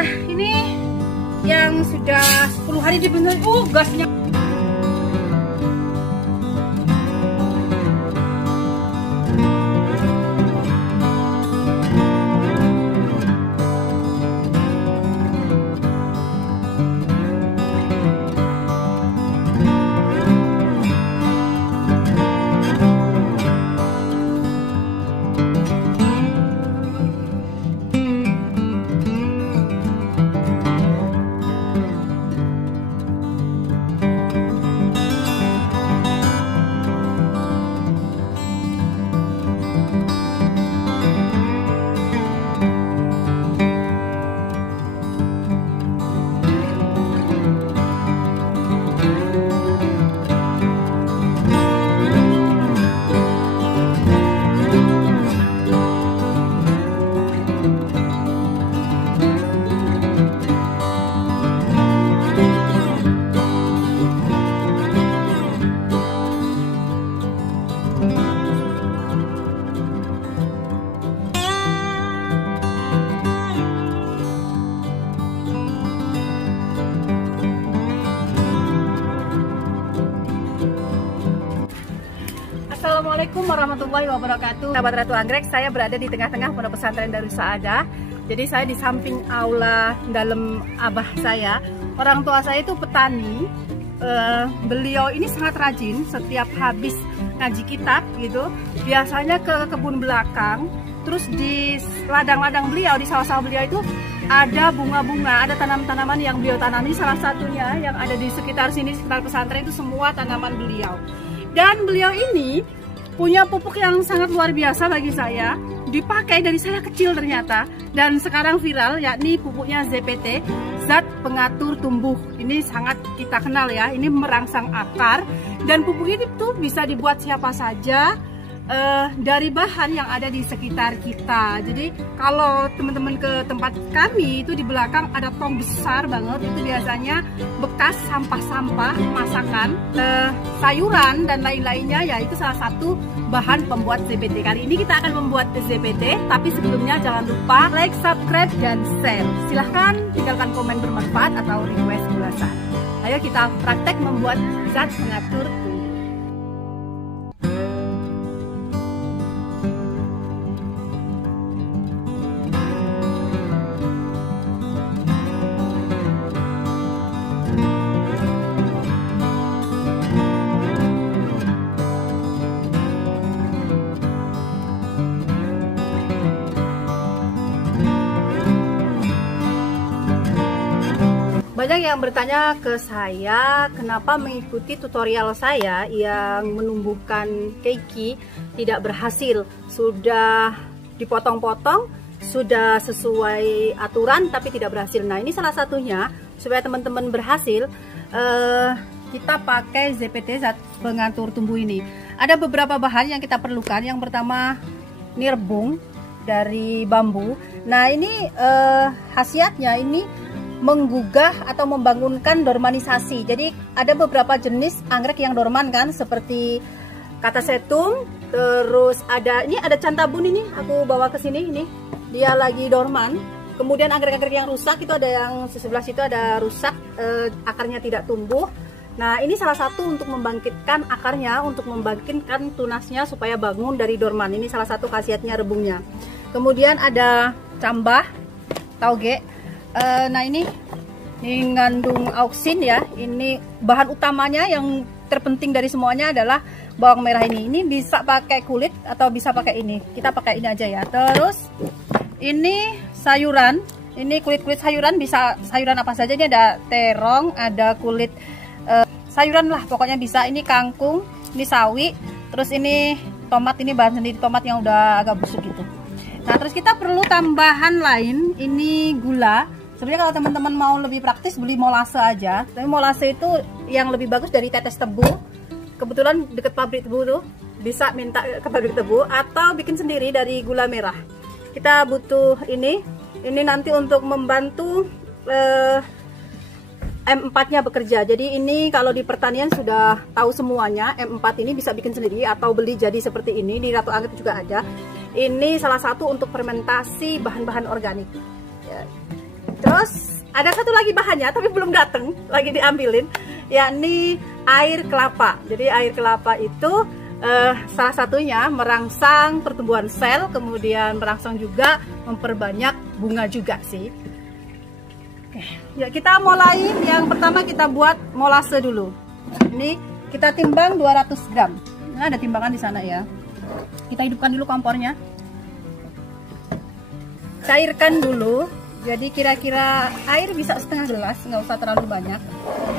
Nah, ini yang sudah 10 hari dibenerin. Gasnya. Assalamualaikum warahmatullahi wabarakatuh. Sahabat Ratu Anggrek, saya berada di tengah-tengah Pondok Pesantren Darus Saadah. Jadi saya di samping aula dalam abah saya. Orang tua saya itu petani. Beliau ini sangat rajin. Setiap habis ngaji kitab gitu, biasanya ke kebun belakang. Terus di ladang-ladang beliau, di sawah-sawah beliau itu ada bunga-bunga, ada tanaman-tanaman yang beliau tanami. Salah satunya yang ada di sekitar sini, sekitar pesantren itu semua tanaman beliau. Dan beliau ini punya pupuk yang sangat luar biasa bagi saya, dipakai dari saya kecil ternyata, dan sekarang viral, yakni pupuknya ZPT, zat pengatur tumbuh. Ini sangat kita kenal ya, ini merangsang akar, dan pupuk ini tuh bisa dibuat siapa saja dari bahan yang ada di sekitar kita. Jadi kalau teman-teman ke tempat kami itu di belakang ada tong besar banget, itu biasanya bekas sampah-sampah masakan, sayuran dan lain-lainnya, yaitu salah satu bahan pembuat ZPT. Kali ini kita akan membuat ZPT, tapi sebelumnya jangan lupa like, subscribe, dan share. Silahkan tinggalkan komen bermanfaat atau request ulasan. Ayo kita praktek membuat zat pengatur tumbuh. Banyak yang bertanya ke saya, kenapa mengikuti tutorial saya yang menumbuhkan keiki tidak berhasil. Sudah dipotong-potong, sudah sesuai aturan tapi tidak berhasil. Nah, ini salah satunya supaya teman-teman berhasil, kita pakai ZPT, zat pengatur tumbuh ini. Ada beberapa bahan yang kita perlukan. Yang pertama, ini rebung dari bambu. Nah, ini khasiatnya ini menggugah atau membangunkan dormanisasi. Jadi ada beberapa jenis anggrek yang dorman kan, seperti katasetum, terus ada cantabun, ini aku bawa ke sini, ini dia lagi dorman. Kemudian anggrek-anggrek yang rusak itu ada, yang di sebelah situ ada rusak, akarnya tidak tumbuh. Nah, ini salah satu untuk membangkitkan akarnya, untuk membangkitkan tunasnya supaya bangun dari dorman. Ini salah satu khasiatnya rebungnya. Kemudian ada cambah, tauge. Nah, ini mengandung auksin ya. Ini bahan utamanya yang terpenting dari semuanya adalah bawang merah ini. Ini bisa pakai kulit atau bisa pakai ini. Kita pakai ini aja ya. Terus ini sayuran. Ini kulit-kulit sayuran, bisa sayuran apa saja. Ini ada terong, ada kulit sayuran lah pokoknya bisa. Ini kangkung, ini sawi. Terus ini tomat, ini bahan sendiri tomat yang udah agak busuk gitu. Nah, terus kita perlu tambahan lain. Ini gula. Sebenarnya kalau teman-teman mau lebih praktis, beli molase aja. Tapi molase itu yang lebih bagus dari tetes tebu. Kebetulan deket pabrik tebu tuh, bisa minta ke pabrik tebu atau bikin sendiri dari gula merah. Kita butuh ini nanti untuk membantu M4-nya bekerja. Jadi ini kalau di pertanian sudah tahu semuanya. M4 ini bisa bikin sendiri atau beli jadi seperti ini. Di Ratu Anggrek juga ada. Ini salah satu untuk fermentasi bahan-bahan organik. Ya. Terus ada satu lagi bahannya tapi belum datang, lagi diambilin, yakni air kelapa. Jadi air kelapa itu salah satunya merangsang pertumbuhan sel, kemudian merangsang juga memperbanyak bunga juga sih. Oke, ya kita mulai. Yang pertama kita buat molase dulu. Ini kita timbang 200 gram. Nah, ada timbangan di sana ya. Kita hidupkan dulu kompornya. Cairkan dulu. Jadi kira-kira air bisa setengah gelas, nggak usah terlalu banyak.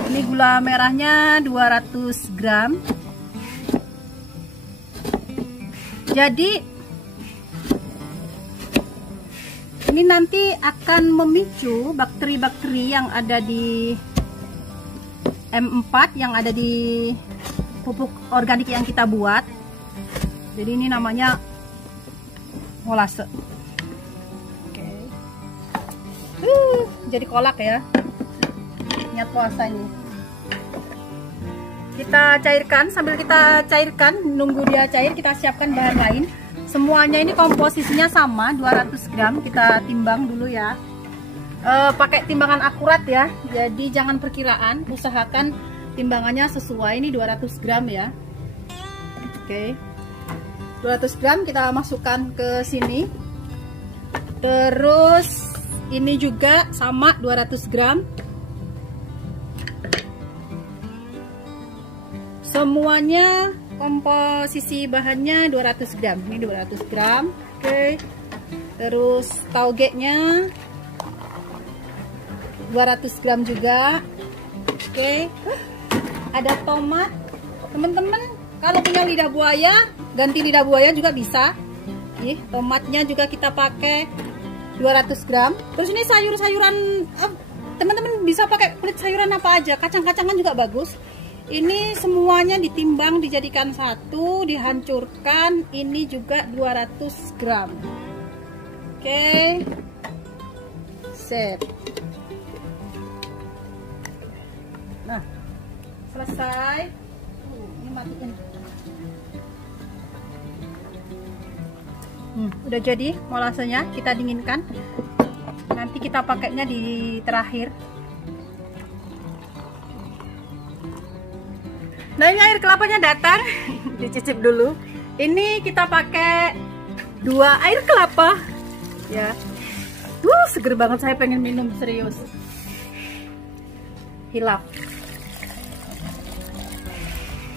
Ini gula merahnya 200 gram. Jadi ini nanti akan memicu bakteri-bakteri yang ada di M4, yang ada di pupuk organik yang kita buat. Jadi ini namanya molase. Oke. Jadi kolak ya. Niat puasa ini. Kita cairkan, sambil kita cairkan, nunggu dia cair, kita siapkan bahan lain. Semuanya ini komposisinya sama, 200 gram. Kita timbang dulu ya. Pakai timbangan akurat ya. Jadi jangan perkiraan, usahakan timbangannya sesuai. Ini 200 gram ya. Oke. 200 gram kita masukkan ke sini. Terus ini juga sama 200 gram. Semuanya komposisi bahannya 200 gram. Ini 200 gram. Oke. Terus taugenya 200 gram juga. Oke. Ada tomat. Teman-teman, kalau punya lidah buaya, ganti lidah buaya juga bisa. Nih, tomatnya juga kita pakai 200 gram. Terus ini sayur-sayuran, teman-teman bisa pakai kulit sayuran apa aja. Kacang-kacangan juga bagus. Ini semuanya ditimbang, dijadikan satu, dihancurkan. Ini juga 200 gram. Oke. Sip. Nah, selesai. Ini matiin. Udah jadi molasenya, kita dinginkan. Nanti kita pakainya di terakhir. Nah, ini air kelapanya datang. Dicicip dulu. Ini kita pakai 2 air kelapa ya. Seger banget, saya pengen minum serius. Hilaf.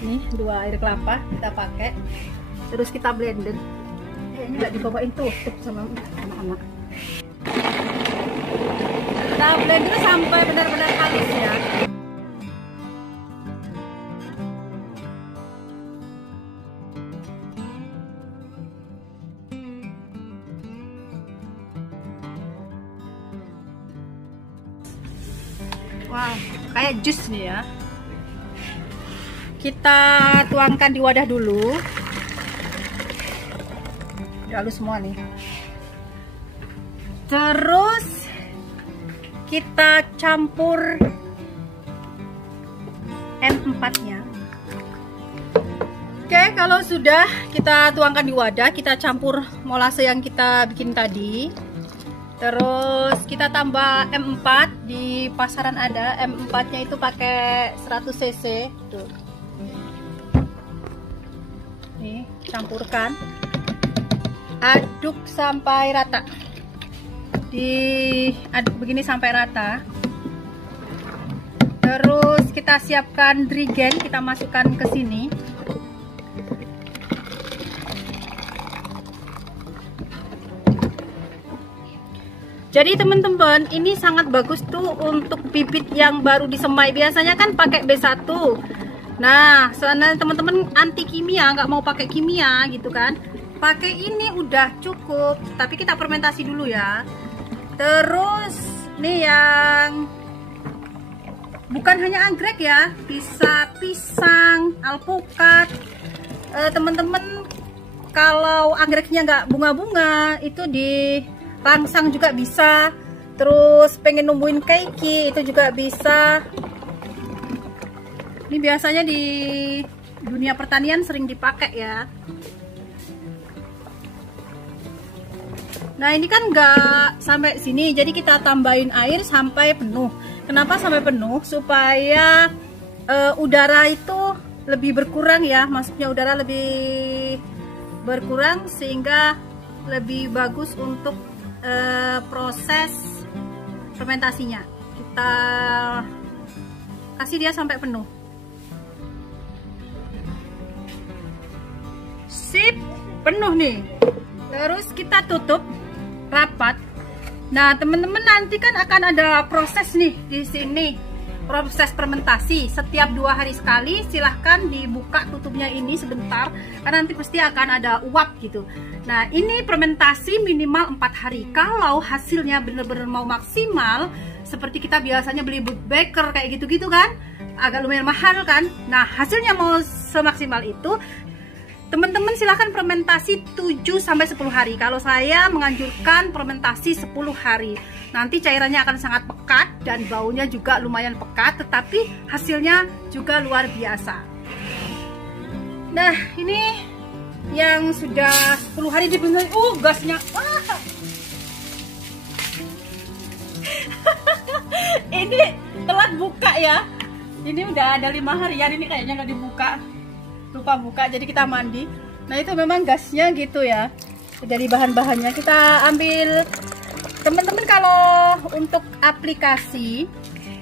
Nih 2 air kelapa kita pakai. Terus kita blender. Ini nggak dibawain tutup sama anak-anak. Kita blender sampai benar-benar halus ya. Wah, kayak jus nih ya. Kita tuangkan di wadah dulu. Udah halus semua nih. Terus kita campur M4-nya. Oke, kalau sudah kita tuangkan di wadah, kita campur molase yang kita bikin tadi. Terus kita tambah M4, di pasaran ada M4-nya itu pakai 100 cc. Tuh. Nih, campurkan. Aduk sampai rata. Diaduk begini sampai rata. Terus kita siapkan drigen, kita masukkan ke sini. Jadi teman-teman, ini sangat bagus tuh untuk bibit yang baru disemai. Biasanya kan pakai B1. Nah, soalnya teman-teman anti kimia, nggak mau pakai kimia gitu kan, pakai ini udah cukup. Tapi kita fermentasi dulu ya. Terus nih yang bukan hanya anggrek ya, bisa pisang, alpukat. Teman-teman kalau anggreknya nggak bunga-bunga, itu dirangsang juga bisa. Terus pengen numbuhin keiki itu juga bisa. Ini biasanya di dunia pertanian sering dipakai ya. Nah ini kan nggak sampai sini, jadi kita tambahin air sampai penuh. Kenapa sampai penuh? Supaya udara itu lebih berkurang ya, masuknya udara lebih berkurang sehingga lebih bagus untuk proses fermentasinya. Kita kasih dia sampai penuh. Sip, penuh nih. Terus kita tutup rapat. Nah, teman-teman nanti kan akan ada proses nih di sini. Proses fermentasi setiap 2 hari sekali. Silahkan dibuka tutupnya ini sebentar, karena nanti pasti akan ada uap gitu. Nah, ini fermentasi minimal 4 hari. Kalau hasilnya benar-benar mau maksimal, seperti kita biasanya beli Book Baker kayak gitu-gitu kan, agak lumayan mahal kan. Nah, hasilnya mau semaksimal itu, teman-teman silahkan fermentasi 7-10 hari. Kalau saya menganjurkan fermentasi 10 hari. Nanti cairannya akan sangat pekat dan baunya juga lumayan pekat, tetapi hasilnya juga luar biasa. Nah, ini yang sudah 10 hari dibenerin. Gasnya. Ini telat buka ya. Ini udah ada 5 harian, ini kayaknya nggak dibuka. Lupa buka, jadi kita mandi. Nah itu memang gasnya gitu ya. Dari bahan-bahannya kita ambil. Teman-teman kalau untuk aplikasi,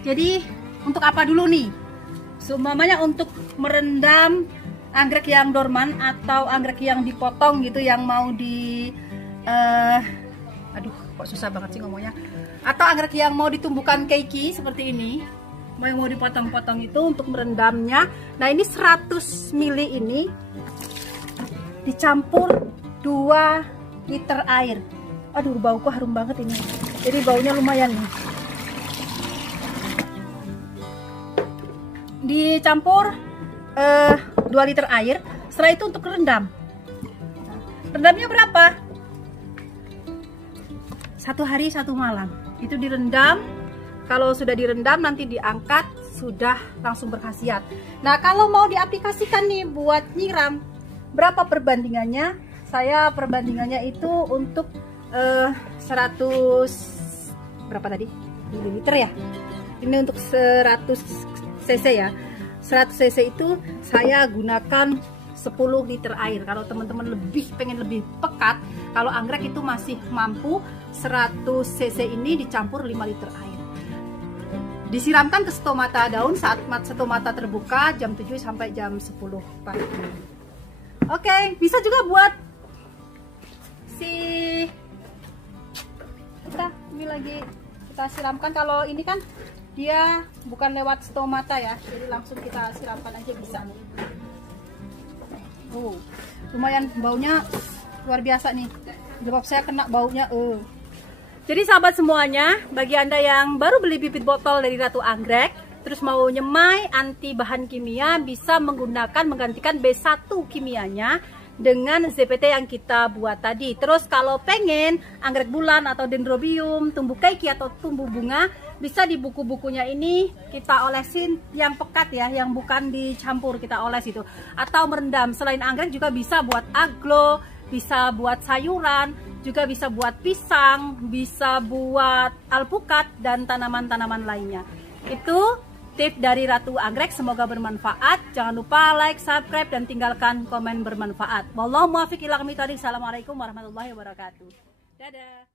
jadi untuk apa dulu nih? Semuanya untuk merendam anggrek yang dorman atau anggrek yang dipotong gitu, yang mau di aduh kok susah banget sih ngomongnya. Atau anggrek yang mau ditumbuhkan keiki seperti ini, yang mau dipotong-potong itu untuk merendamnya. Nah ini 100 ml ini dicampur 2 liter air. Aduh bauku harum banget ini, jadi baunya lumayan nih. Dicampur 2 liter air. Setelah itu untuk rendam. Rendamnya berapa? 1 hari 1 malam. Itu direndam. Kalau sudah direndam nanti diangkat, sudah langsung berkhasiat. Nah kalau mau diaplikasikan nih buat nyiram, berapa perbandingannya? Saya perbandingannya itu untuk 100 berapa tadi? Mililiter ya. Ini untuk 100 cc ya. 100 cc itu saya gunakan 10 liter air. Kalau teman-teman pengen lebih pekat, kalau anggrek itu masih mampu, 100 cc ini dicampur 5 liter air. Disiramkan ke stomata daun saat stomata terbuka jam 7 sampai jam 10 pagi. Oke, bisa juga buat ini lagi kita siramkan. Kalau ini kan dia bukan lewat stomata ya, jadi langsung kita siramkan aja bisa. Lumayan baunya luar biasa nih. Sebab saya kena baunya. Jadi sahabat semuanya, bagi Anda yang baru beli bibit botol dari Ratu Anggrek, terus mau nyemai anti bahan kimia, bisa menggantikan B1 kimianya dengan ZPT yang kita buat tadi. Terus kalau pengen anggrek bulan atau dendrobium, tumbuh keiki atau tumbuh bunga, bisa di buku-bukunya ini kita olesin yang pekat ya, yang bukan dicampur, kita oles itu. Atau merendam. Selain anggrek juga bisa buat aglo, bisa buat sayuran, juga bisa buat pisang, bisa buat alpukat dan tanaman-tanaman lainnya. Itu tips dari Ratu Anggrek, semoga bermanfaat. Jangan lupa like, subscribe, dan tinggalkan komen bermanfaat. Wallahu muwaffiq ila aqwamit thoriq. Assalamualaikum warahmatullahi wabarakatuh. Dadah.